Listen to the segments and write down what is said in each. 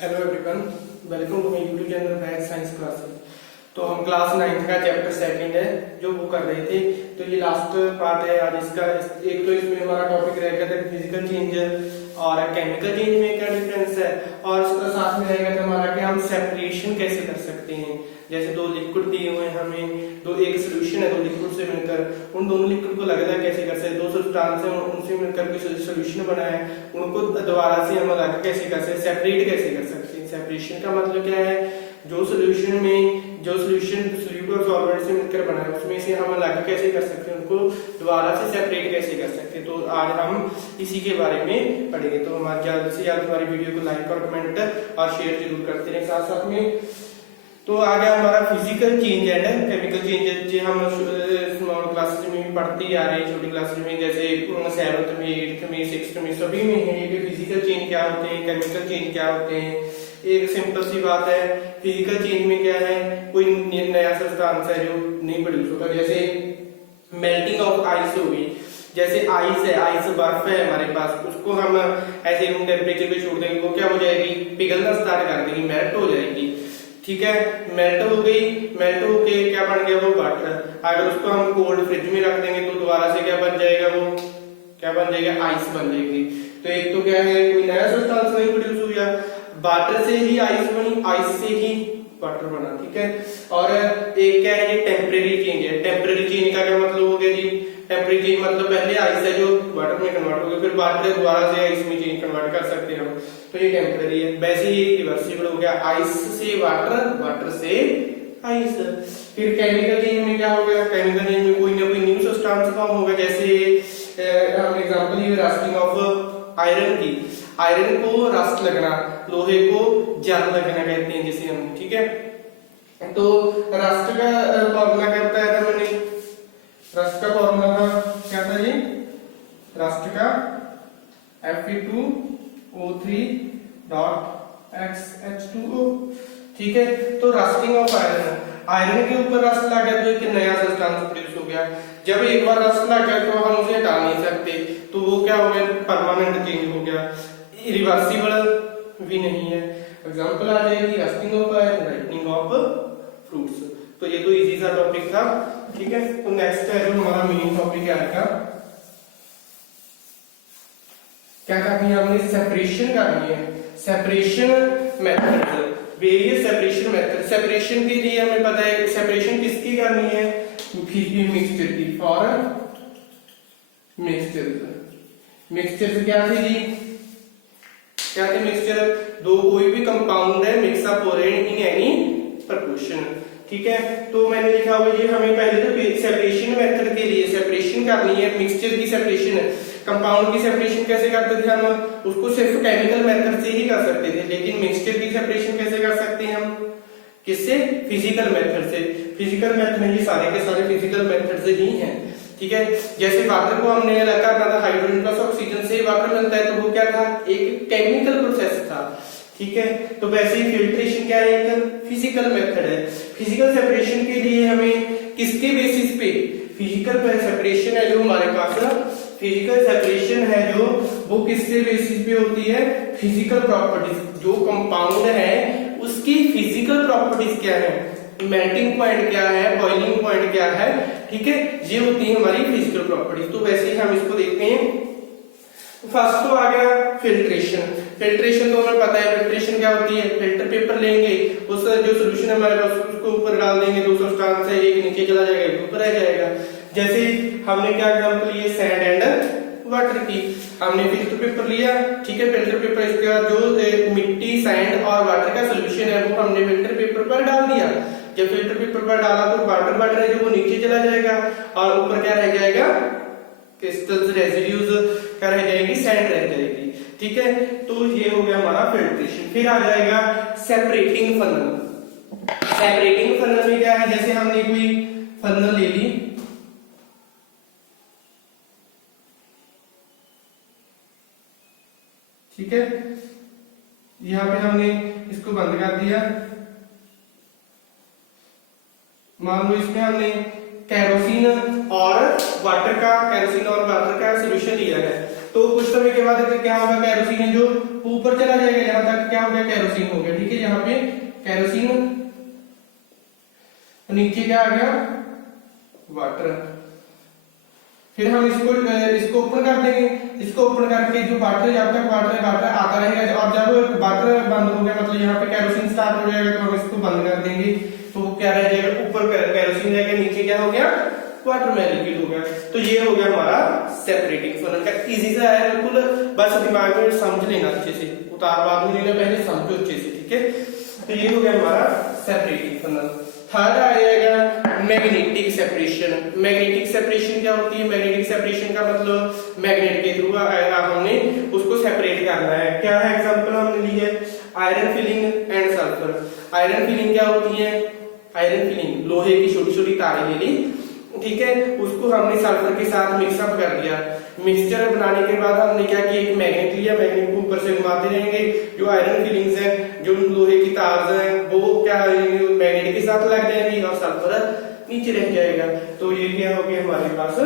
Hello everyone, welcome to my YouTube channel math science classes. तो हम class 9 का chapter second है जो वो कर रहे थे। तो ये लास्ट पार्ट है आज इसका। एक तो इसमें हमारा टॉपिक रहेगा था फिजिकल चेंज और केमिकल चेंज में क्या डिफरेंस है, और साथ में रहेगा था हमारा कि हम सेपरेशन कैसे कर सकते हैं। जैसे दो लिक्विड दिए हुए हैं हमें, एक सोल्यूशन है दो लिक्विड से मिलकर, उन दोनों लिक्विड को अलग अलग कैसे कर सकते हैं। दो सब्सटेंस हैं उनसे मिलकर कोई सोल्यूशन बना है, उनको दोबारा से हम अलग कैसे कर सकते हैं, सेपरेट कैसे कर सकते हैं। सेपरेशन का मतलब क्या है, जो सोल्यूशन सोल्यूट और सॉल्वेंट से मिलकर बना है उसमें से हम अलग कैसे कर सकते हैं, उनको दोबारा से सेपरेट कैसे कर सकते हैं। तो आज हम इसी के बारे में पढ़ेंगे। तो हमारे ज्यादा से ज्यादा हमारी वीडियो को लाइक और कमेंट और शेयर जरूर करते रहे साथ साथ में। तो आगे हमारा physical change and chemical change जो हम स्मॉल क्लासेस में भी पढ़ते आ रहे हैं, छोटी क्लासेस में जैसे 7th में 8th में 6th में सभी में है कि फिजिकल चेंज क्या होते हैं, केमिकल चेंज क्या होते हैं। एक सिंपल सी बात है, फिजिकल चेंज में क्या है, कोई नया सब्सटेंस है जो नहीं प्रोड्यूस होता। जैसे मेल्टिंग ऑफ आइस हो गई, जैसे आइस है, आइस बर्फ है हमारे पास, उसको हम ऐसे रूम टेम्परेचर पे छोड़ देंगे, वो क्या हो जाएगी, पिघलना स्टार्ट कर देगी, मेल्ट हो जाएगी। ठीक है, मेल्ट हो गई, मेल्ट होके क्या बन गया वो वाटर। अगर उसको हम कोल्ड फ्रिज में रख देंगे तो दोबारा से क्या बन जाएगा, वो क्या बन जाएगा, आइस बन जाएगी। तो एक तो क्या है, कोई नया सब्सटेंस नहीं प्रोड्यूस हुआ, वाटर से ही आइस बनी, आइस से ही वाटर बना। ठीक है, और एक क्या है, ये टेम्परेरी चेंज है। टेम्परेरी चेंज का क्या मतलब हो गया जी, टेम्परेरी चेंज मतलब पहले आइस है जो वाटर में कन्वर्ट हो गया, फिर वाटर दोबारा से आइस में चेंज कन्वर्ट कर सकते हैं हम, तो ये टेम्परेरी है। वैसे ही रिवर्सिबल हो गया, आइस से वाटर, वाटर से आइस। फिर केमिकल चेंज में क्या हो गया, केमिकल चेंज में कोई ना कोई न्यू सब्सटेंस फॉर्म होगा। जैसे हम एग्जांपल ये रस्टिंग ऑफ आयरन की, आयरन को रस्ट लगना, लोहे को जंग लगना कहते हैं जिसे हम। ठीक है, तो रस्ट का फॉर्मूला क्या बताया था मैंने, रस्ट का फॉर्मूला था क्या था जी, रस्ट का Fe2O3.XH2O। ठीक है, तो रस्टिंग ऑफ आयरन, आयरन के ऊपर रस्ट लग गया तो एक नया सब्सटेंस प्रोड्यूस हो गया। जब एक बार रस्ट लग गया तो हम उसे हटा नहीं सकते, तो वो क्या हो गया, परमानेंट चेंज हो गया, रिवर्सिबल भी नहीं है। एग्जांपल आ जाएगी rusting of iron, राइटनिंग of fruits. तो ये तो इजी सा टॉपिक था। ठीक है, तो नेक्स्ट है जो हमारा मेन टॉपिक है आज का, क्या करनी है हमने, सेपरेशन करनी है। Separation method, various separation method. Separation के लिए हमें पता है सेपरेशन किसकी करनी है, मिक्सचर की, फॉर मिक्सचर। मिक्सचर क्या थे जी, क्या थे मिक्सचर, दो कोई भी कंपाउंड है मिक्स अप हो रहे हैं इन एनी प्रोपोर्शन। ठीक है, तो मैंने लिखा हुआ ये हमें पहले तो सेपरेशन मेथड के लिए सेपरेशन करनी है, मिक्सचर की सेपरेशन। कंपाउंड की सेपरेशन कैसे करते थे हम, उसको सिर्फ केमिकल मेथड से ही कर सकते थे, लेकिन मिक्सचर की सेपरेशन कैसे कर सकते हैं हम, किससे, फिजिकल मेथड से। फिजिकल मेथड में ये सारे के सारे फिजिकल मेथड से ही हैं। ठीक है, जैसे वाटर को हमने अलग करना था, हाइड्रोजन प्लस ऑक्सीजन से वाटर मिलता है, तो वो क्या था, एक केमिकल प्रोसेस था। ठीक है, तो वैसे ही फिल्ट्रेशन क्या है, एक फिजिकल मेथड है। फिजिकल सेपरेशन के लिए हमें किसके बेसिस पे, फिजिकल सेपरेशन है जो हमारे पास, फिजिकल सेपरेशन है जो वो किसके बेसिस पे होती है, फिजिकल प्रॉपर्टीज। जो कंपाउंड है उसकी फिजिकल प्रॉपर्टीज क्या है, मेल्टिंग पॉइंट क्या है, बॉइलिंग पॉइंट क्या है। ठीक है, ये होती है हमारी फिजिकल प्रॉपर्टीज। तो वैसे ही हम इसको देखते हैं। फर्स्ट तो आ गया फिल्ट्रेशन। फिल्ट्रेशन तो हमें पता है, फिल्ट्रेशन क्या होती है, फिल्टर पेपर लेंगे, उसका जो सोल्यूशन है हमारे पास उसको ऊपर डाल देंगे, दो सब्सटेंस है, एक नीचे चला जाएगा एक ऊपर रह जाएगा। जैसे हमने क्या एग्जांपल लिए, सैंड एंड वाटर की, हमने फिल्टर पेपर लिया। ठीक है, फिल्टर पेपर इसके बाद जो मिट्टी, सैंड और वाटर का सोल्यूशन है वो हमने फिल्टर पेपर पर डाल दिया। जब फिल्टर पेपर पर डाला तो वाटर वाटर है जो वो नीचे चला जाएगा और ऊपर क्या रह जाएगा, क्रिस्टल्स, रेजिड्यूज क्या रह जाएगी, सैंड रह जाएगी। ठीक है, तो ये हो गया हमारा फिल्ट्रेशन। फिर आ जाएगा सेपरेटिंग फनल। सेपरेटिंग फनल में क्या है, जैसे हमने कोई फनल ले ली, ठीक है, यहां पे हमने इसको बंद कर दिया। मान लो इसमें हमने केरोसिन और वाटर का सोल्यूशन लिया है, तो कुछ समय के बाद क्या होगा, केरोसिन जो ऊपर चला जाएगा, जहां तक क्या क्या हो गया, केरोसिन हो गया। ठीक है, यहाँ पे केरोसिन, नीचे क्या आ गया, वाटर। फिर हम इसको ओपन कर देंगे। इसको ओपन करके जो वाटर, जब तक वाटर आता रहेगा, और जब वाटर बंद हो गया मतलब यहाँ पे केरोसिन स्टार्ट हो जाएगा, तो हम इसको बंद कर देंगे। तो वो क्या रह जाएगा, ऊपर केरोसिन रहेगा, नीचे क्या हो गया, वाटर में लिक्विड हो गया। तो ये हो गया हमारा सेपरेटिंग फनल का। इजी सा है बिल्कुल, बस दिमाग में समझ लेना अच्छे से, उतार बाद में लेना, पहले समझो अच्छे से। ठीक है, तो ये हो गया हमारा सेपरेटिंग फनल। थर्ड आ जाएगा मैग्नेटिक सेपरेशन। मैग्नेटिक सेपरेशन क्या होती है, मैग्नेटिक सेपरेशन का मतलब मैग्नेट के थ्रू हमने उसको सेपरेट करना है। क्या है एग्जांपल हमने ली है, iron filing and sulphur. Iron filling क्या होती है, आयरन फिलिंग लोहे की छोटी छोटी तारें ले ली, ठीक है, उसको हमने सल्फर के साथ मिक्सअप कर दिया। मिक्सचर बनाने के बाद हमने क्या किया, एक मैग्नेट लिया, मैग्नेट को ऊपर से घुमाते रहेंगे, जो आयरन फिलिंग्स हैं, जो लोहे की तार हैं, वो क्या मैग्नेट के साथ लग जाएंगी और सल्फर नीचे रह जाएगा। तो ये क्या हो गया हमारे पास,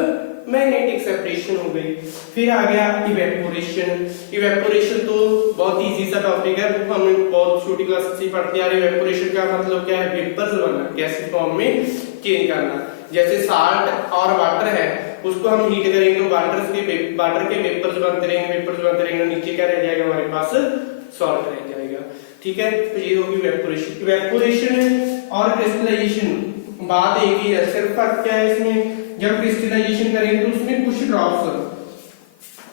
मैग्नेटिक सेपरेशन हो गई। फिर आ गया इवेपोरेशन। इवेपोरेशन तो बहुत इजी सा टॉपिक है, हम बहुत छोटी क्लास से पढ़ते आ रहे हैं। इवेपोरेशन का मतलब क्या है, वेपर्स बनना, गैसेस फॉर्म में चेंज करना। जैसे साल्ट और वाटर है, उसको हम हीट करेंगे तो वाटर के वेपर्स बनते रहेंगे, नीचे क्या रह जाएगा हमारे पास, सॉल्ट रह जाएगा। ठीक है, तो ये होगी इवेपोरेशन। इवेपोरेशन और क्रिस्टलाइजेशन बात एक ही है, सिर्फ फर्क क्या है इसमें, जब क्रिस्टलाइजेशन करेंगे तो उसमें कुछ ड्रॉप्स,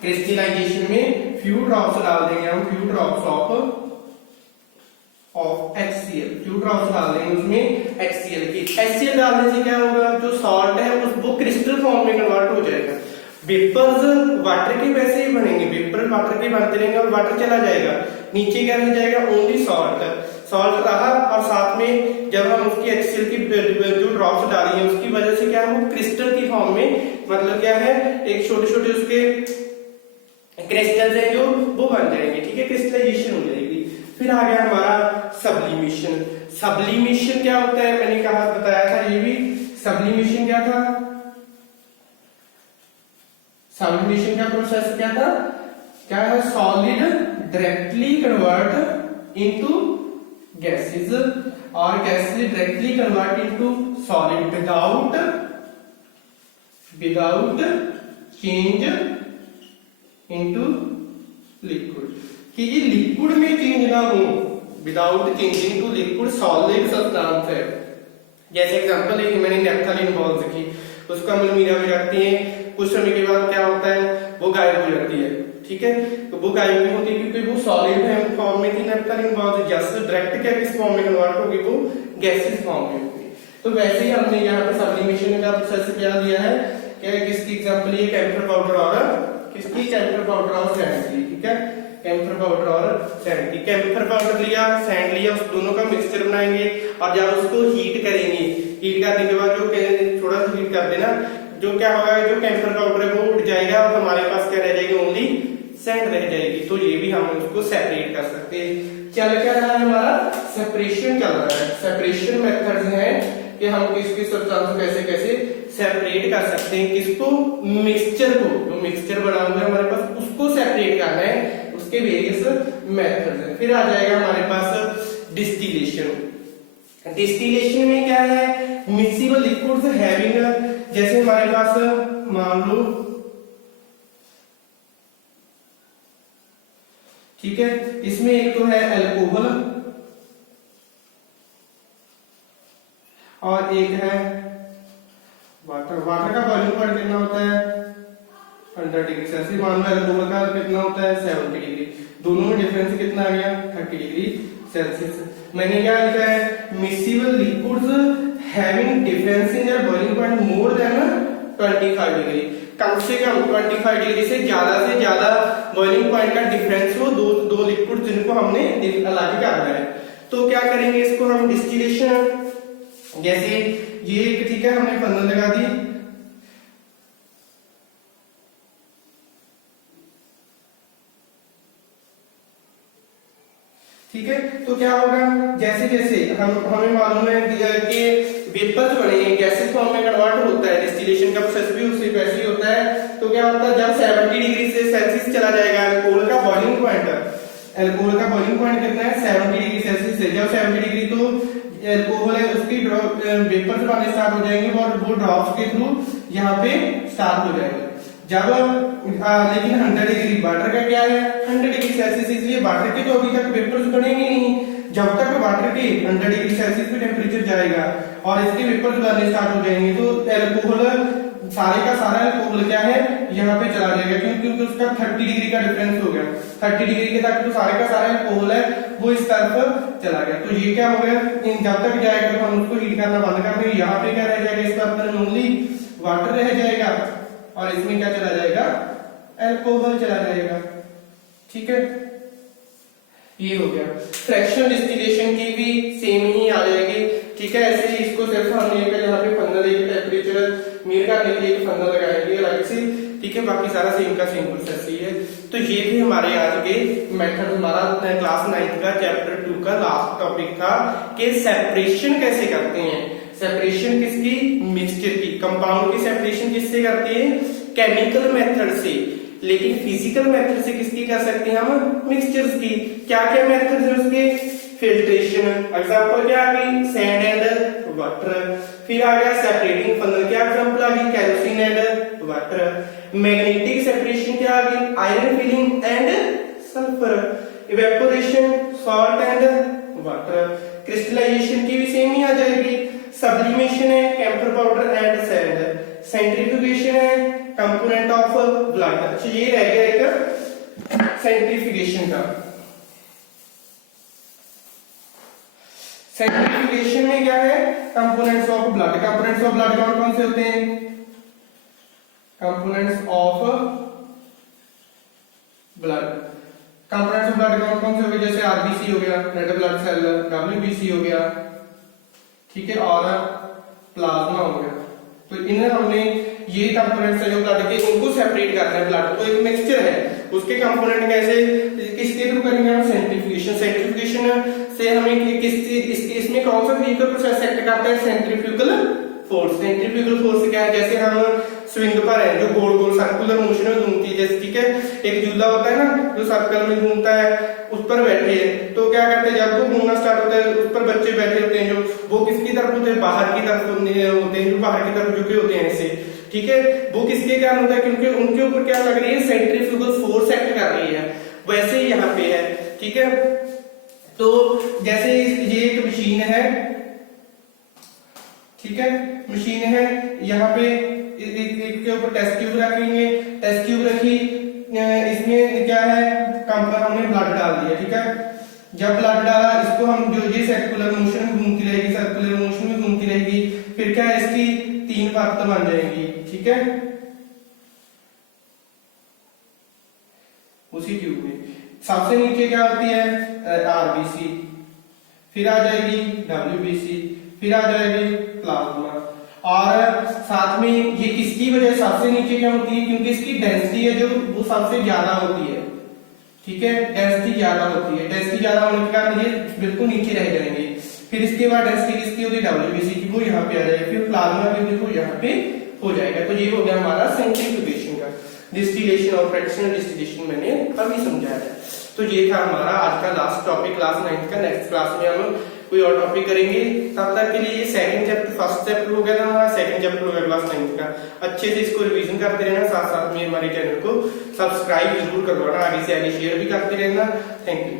क्रिस्टलाइजेशन में फ्यू ड्रॉप्स डाल देंगे हम, few drops of HCl, few drops डाल देंगे उसमें HCl की। HCl डालने से क्या होगा, जो सॉल्ट है वो क्रिस्टल फॉर्म में कन्वर्ट हो जाएगा। वेपर्स वाटर के वैसे ही बनेंगे, वेपर वाटर के बनते रहेंगे और वाटर चला जाएगा, नीचे क्या रह जाएगा, ओनली सॉल्ट। सॉल्ट रहा और साथ में जब हम उसकी HCl की जो ड्रॉप्स डाली है उसकी वजह से क्या है, वो क्रिस्टल की फॉर्म में, मतलब क्या है, एक छोटे छोटे उसके क्रिस्टल्स हैं जो वो बन जाएंगे। ठीक है, क्रिस्टलाइजेशन हो जाएगी। फिर आ गया हमारा सब्लिमेशन। सब्लिमेशन क्या होता है, मैंने कहा बताया था ये भी। सब्लिमेशन क्या था, सब्लिमेशन का प्रोसेस क्या था, क्या है, solid directly convert into gases और gases directly convert into solid without change into liquid. कि ये लिक्विड में चेंज ना हो, without changing to liquid solid substance है। जैसे एग्जांपल है कि मैंने नैप्थलीन बॉल्स की, उसको हम अलमीरा में रखते हैं, कुछ समय के बाद क्या होता है, वो गायब हो जाती है। ठीक है, तो वो गायब नहीं होती क्योंकि वो सॉलिड फॉर्म में थी नैप्थलीन बॉल्स, जस्ट डायरेक्ट क्या किस फॉर्म में कन्वर्ट होगी, वो गैसेस फॉर्म में होगी। तो वैसे ही हमने यहाँ पे सब्लिमेशन का प्रोसेस क्या दिया है, क्या किसकी एग्जांपल, ये कैम्फर पाउडर और किसकी, कैम्फर पाउडर और सैंड की। ठीक है, कैम्फर पाउडर और सैंड की। कैम्फर पाउडर लिया, सैंड लिया, उस दोनों का मिक्सचर बनाएंगे और जब उसको हीट करेंगे, हीट करने के बाद जो थोड़ा सा हीट कर देना, जो क्या होगा, जो कैम्फर पाउडर है वो उड़ जाएगा और हमारे पास क्या रह जाएगी, ओनली सैंड रह जाएगी। तो ये भी हम उसको सेपरेट कर सकते हैं। चल क्या रहा है हमारा, सेपरेशन चल रहा है। सेपरेशन मेथड्स हैं कि हम किसकी सब्सटेंस को कैसे कैसे सेपरेट कर सकते हैं। किसको, मिक्सचर को, जो मिक्सचर बना हुआ है हमारे पास उसको सेपरेट करना है, उसके वेरियस मेथड्स हैं। फिर आ जाएगा हमारे पास डिस्टिलेशन। डिस्टिलेशन में क्या है, मिक्सिबल लिक्विड्स हैविंग, जैसे हमारे पास मान लो, ठीक है, इसमें एक तो है अल्कोहल और एक है वाटर। वाटर का बॉइलिंग पॉइंट कितना होता है, 100 डिग्री सेल्सियस। मान लो अल्कोहल का कितना होता है, 70 डिग्री। दोनों में डिफरेंस कितना आ गया, 30 डिग्री सेल्सियस। मैंने क्या लिखा है, miscible liquids having difference in their boiling point more than 25 degree. कम से कम 25 डिग्री से ज्यादा बॉइलिंग पॉइंट का डिफरेंस हो, दो लिक्विड जिनको हमने अलग करना है। तो क्या करेंगे, इसको हम डिस्टिलेशन, जैसे ये ठीक है, हमने फनल लगा दी, ठीक है, तो क्या होगा, जैसे जैसे हमें मालूम है कि वेपर्स बनेंगे, गैसेस फॉर्म में कन्वर्ट होता है, डिस्टिलेशन का प्रोसेस भी उसी वैसे ही होता है। तो क्या होता है, जब 70 डिग्री से सेल्सियस चला जाएगा अल्कोहल का बॉइलिंग पॉइंट, अल्कोहल का बॉइलिंग पॉइंट कितना है 70 डिग्री सेल्सियस है। जब 70 डिग्री तो अल्कोहल है उसकी ड्रॉप वेपर्स बनने स्टार्ट हो जाएंगे और वो ड्रॉप्स के थ्रू यहाँ पे स्टार्ट हो जाएंगे। जब लेकिन 100 डिग्री वाटर का क्या है 100 डिग्री सेल्सियस, इसलिए वाटर के तो अभी तक वेपर्स बनेंगे नहीं। जब तक वाटर के 100 डिग्री सेल्सियस पे टेम्परेचर जाएगा और इसके वेपर्स बनने स्टार्ट हो जाएंगे तो अल्कोहल सारे का सारा अल्कोहल क्या है यहाँ पे चला जाएगा, क्योंकि उसका 30 डिग्री का डिफरेंस हो गया। 30 डिग्री के तक तो सारे का सारा अल्कोहल है वो इस तरफ चला गया। तो ये क्या हो गया, जब तक जाएगा तो हम उसको हीट करना बंद कर देंगे। यहाँ पे क्या रह जाएगा, इसके अंदर ओनली वाटर रह जाएगा और इसमें क्या चला जाएगा, अल्कोहल चला जाएगा। ठीक है, ये हो गया। फ्रैक्शनल डिस्टिलेशन की भी सेम ही आ जाएगी। ठीक है, ऐसे ही इसको सिर्फ हमने यहाँ पे फंडा लेके टेम्परेचर मीर करने के लिए फंडा लगाएंगे अलग से। ठीक है, बाकी सारा सेम का सेम प्रोसेस ही है। तो ये भी हमारे आज के मेथड, हमारा क्लास 9 का चैप्टर 2 का लास्ट टॉपिक था कि सेपरेशन कैसे करते हैं। सेपरेशन किसकी, मिक्सचर की। कंपाउंड की सेपरेशन किससे करते हैं, केमिकल मेथड से, लेकिन फिजिकल मेथड से किसकी कर सकते हैं हम, मिक्सचर्स की। क्या क्या मेथड है उसके, फिल्ट्रेशन, एग्जांपल क्या आ गई, सैंड एंड वाटर। फिर आ गया सेपरेटिंग फनल, क्या एग्जांपल आ गई, kerosene and water. Magnetic separation क्या आ गई, iron filing and sulphur. Evaporation, salt and water. Crystallization की भी सेम ही आ जाएगी। सब्लिमेशन है, camphor powder and sand. Centrifugation है, कंपोनेंट ऑफ ब्लड। अच्छा, ये रह गया एक सेंट्रीफ्यूगेशन का। सेंट्रीफ्यूगेशन में क्या है, components of blood. Components of blood कौन कौन से होते हैं, components of blood. Components of blood कौन कौन से हो गए, जैसे आरबीसी हो गया, रेड ब्लड सेल, डब्ल्यूबीसी हो गया, ठीक है, और प्लाज्मा हो गया। तो इन्हें हमने ये कंपोनेंट्स है जो ब्लड के, इनको सेपरेट करना है। ब्लड तो एक मिक्सचर है, उसके कंपोनेंट कैसे, किसके थ्रू करेंगे हम, सेंट्रीफ्यूगेशन। सेंट्रीफ्यूगेशन से हमें इसमें कौन सा फिजिकल प्रोसेस एक्ट करता है, सेंट्रीफ्यूगल फोर्स। सेंट्रीफ्यूगल फोर्स क्या है, जैसे हम स्विंग पर है जो गोल गोल सर्कुलर मोशन में घूमती है, जैसे ठीक है एक झूला होता है ना जो सर्कल में घूमता है, उस पर बैठे हैं तो क्या करते हैं, जब वो घूमना स्टार्ट होता है उस पर बच्चे बैठे होते हैं जो वो किसकी तरफ होते हैं, बाहर की तरफ होते हैं, जो बाहर की तरफ झुके होते हैं ऐसे। ठीक है, वो किसके कारण होता है, क्योंकि उनके ऊपर क्या लग रही है, सेंट्रीफ्यूगल फोर्स एक्ट कर रही है। वैसे ही यहाँ पे है। ठीक है, तो जैसे ये एक मशीन है, ठीक है, मशीन है, यहाँ पे इसके ऊपर टेस्ट ट्यूब रखेंगे, टेस्ट ट्यूब रखी, इसमें क्या है, हमने ब्लड डाल दिया। ठीक है, जब ब्लड डाला इसको हम जो ये सर्कुलर मोशन में घूमती रहेगी, सर्कुलर मोशन में घूमती रहेगी, फिर क्या है, इसकी 3 परतें बन जाएंगी। ठीक है, उसी ट्यूब में सबसे नीचे क्या होती है, आरबीसी, फिर आ जाएगी डब्ल्यूबीसी, फिर आ जाएगी प्लाज्मा। और साथ में ये किसकी वजह सबसे नीचे क्या होती है, क्योंकि इसकी डेंसिटी है जो वो सबसे ज्यादा होती है। ठीक है, डेंसिटी ज्यादा होती है, डेंसिटी ज्यादा होने के कारण ये बिल्कुल नीचे रह जाएंगे। फिर इसके बाद डेंसिटी किसकी होगी, डब्ल्यूबीसी की, वो यहाँ पे आ जाएगी। फिर प्लाज्मा की वो यहाँ पे हो जाएगा। तो ये हो गया हमारा सेंट्रीफ्यूगेशन का। डिस्टिलेशन और फ्रैक्शनल डिस्टिलेशन मैंने अभी समझाया है। तो ये था हमारा आज का लास्ट टॉपिक क्लास 9 का। नेक्स्ट क्लास में हम कोई और टॉपिक करेंगे। तब तक के लिए ये सेकंड चैप्टर, फर्स्ट चैप्टर हो गया था हमारा, सेकंड चैप्टर हो गया क्लास 9 का। अच्छे से इसको रिवीजन करते रहना, साथ साथ में हमारे चैनल को सब्सक्राइब जरूर करवाना, आगे से आगे शेयर भी करते रहना। Thank you.